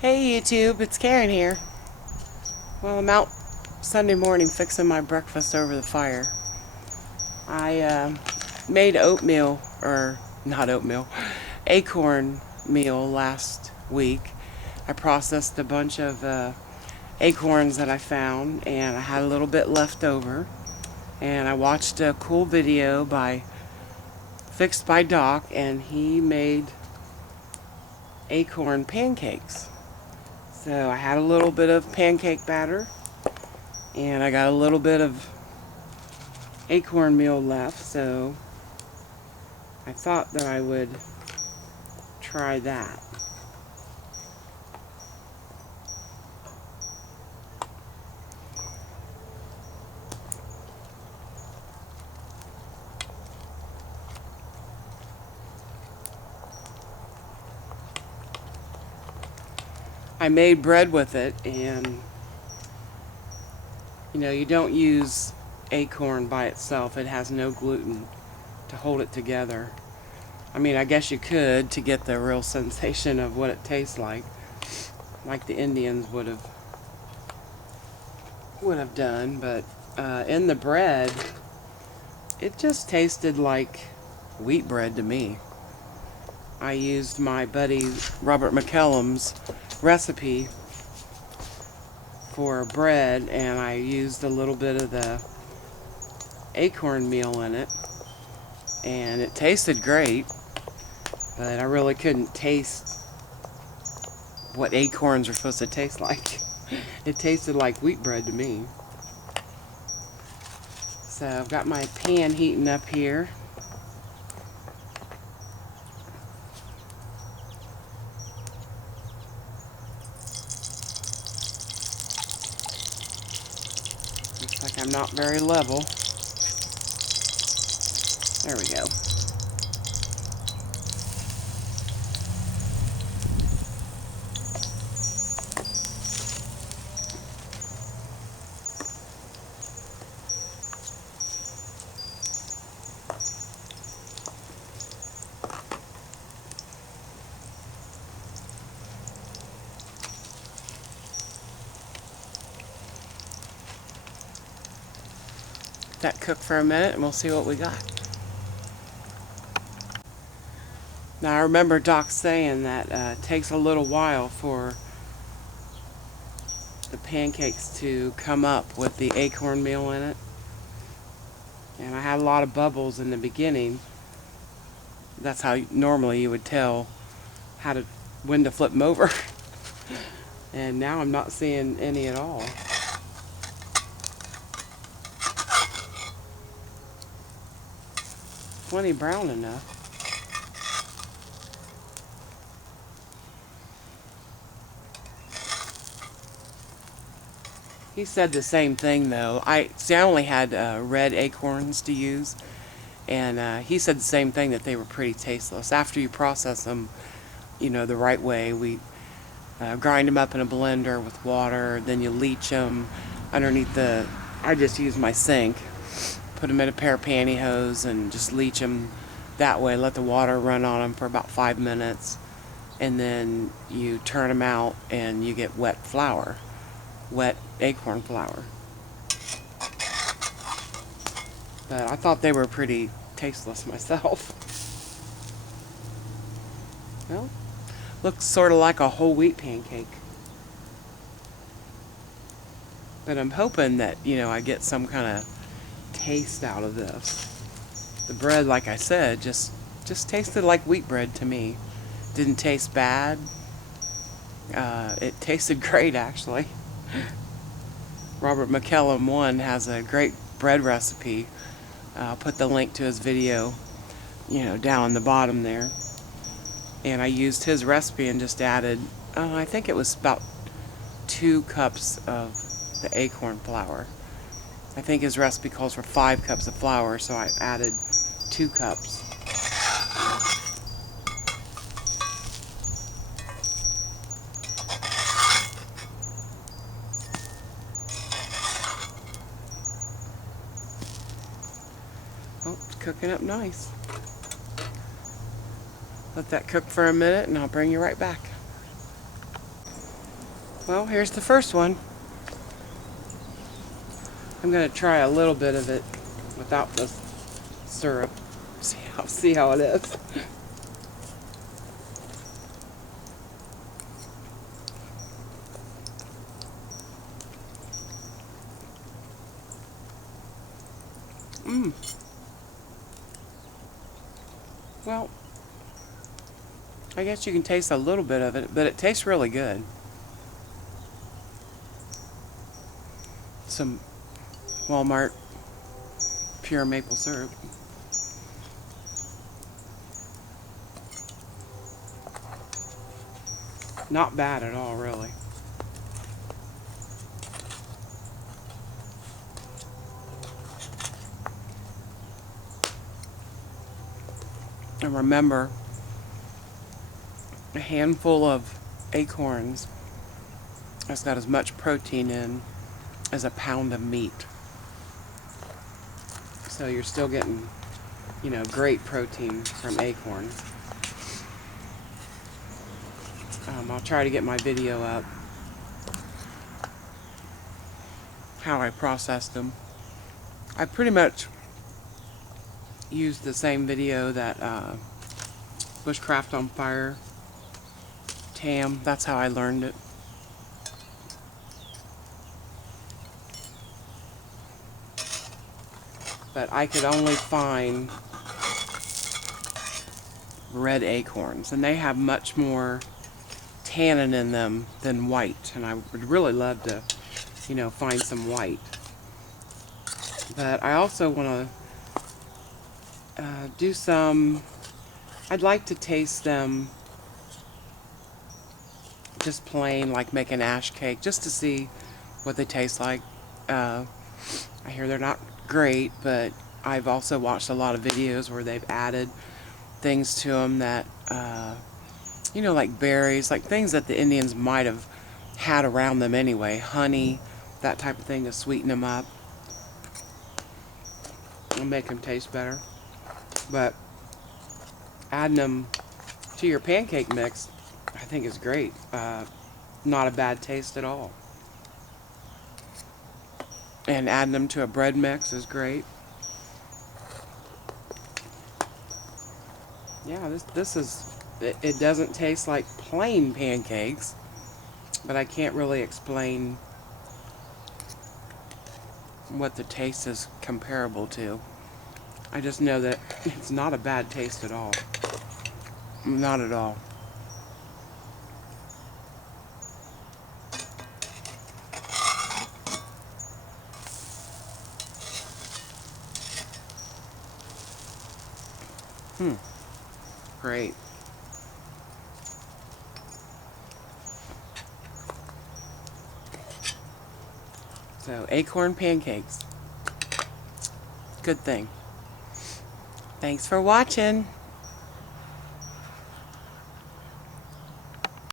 Hey YouTube, it's Karen here. Well, I'm out Sunday morning fixing my breakfast over the fire. I made oatmeal, or not oatmeal, acorn meal last week. I processed a bunch of acorns that I found, and I had a little bit left over. And I watched a cool video by FixedByDoc, and he made acorn pancakes. So I had a little bit of pancake batter, and I got a little bit of acorn meal left, so I thought that I would try that. I made bread with it, and you don't use acorn by itself. It has no gluten to hold it together. I mean, I guess you could to get the real sensation of what it tastes like the Indians would have done, but in the bread, it just tasted like wheat bread to me. I used my buddy Robert McCallum1's recipe for bread, and I used a little bit of the acorn meal in it, and it tasted great, but I really couldn't taste what acorns are supposed to taste like. It tasted like wheat bread to me. So I've got my pan heating up here. Looks like I'm not very level. There we go. That cook for a minute and we'll see what we got. Now I remember Doc saying that it takes a little while for the pancakes to come up with the acorn meal in it. And I had a lot of bubbles in the beginning. That's how normally you would tell when to flip them over. And now I'm not seeing any at all. Plenty brown enough. He said the same thing though. I only had red acorns to use, and he said the same thing, that they were pretty tasteless. After you process them, the right way, we grind them up in a blender with water, then you leach them underneath I just use my sink. Put them in a pair of pantyhose and just leach them that way. Let the water run on them for about 5 minutes, and then you turn them out and you get wet flour, wet acorn flour. But I thought they were pretty tasteless myself. Well, looks sort of like a whole wheat pancake. But I'm hoping that, I get some kind of taste out of this. The bread, like I said, just tasted like wheat bread to me. Didn't taste bad. It tasted great, actually. Robert McCallum1 has a great bread recipe. I'll put the link to his video, down in the bottom there. And I used his recipe and just added, I think it was about 2 cups of the acorn flour. I think his recipe calls for 5 cups of flour, so I added 2 cups. Oh, it's cooking up nice. Let that cook for a minute and I'll bring you right back. Well, here's the first one. I'm going to try a little bit of it without the syrup. See how it is. Well, I guess you can taste a little bit of it, but it tastes really good. Some Walmart pure maple syrup. Not bad at all, really. And remember, a handful of acorns has got as much protein in as a pound of meat. So you're still getting, great protein from acorns. I'll try to get my video up how I processed them. I pretty much used the same video that BushCraftOnFire Tam. That's how I learned it. But I could only find red acorns, and they have much more tannin in them than white, and I would really love to, find some white. But I also want to do some, I'd like to taste them just plain, like make an ash cake, just to see what they taste like. I hear they're not great, but I've also watched a lot of videos where they've added things to them that, like berries, like things that the Indians might have had around them anyway, honey, that type of thing to sweeten them up and make them taste better. But adding them to your pancake mix, I think is great. Not a bad taste at all. And adding them to a bread mix is great. Yeah, this is, it doesn't taste like plain pancakes, but I can't really explain what the taste is comparable to. I just know that it's not a bad taste at all. Not at all. Great. So, acorn pancakes. Good thing. Thanks for watching.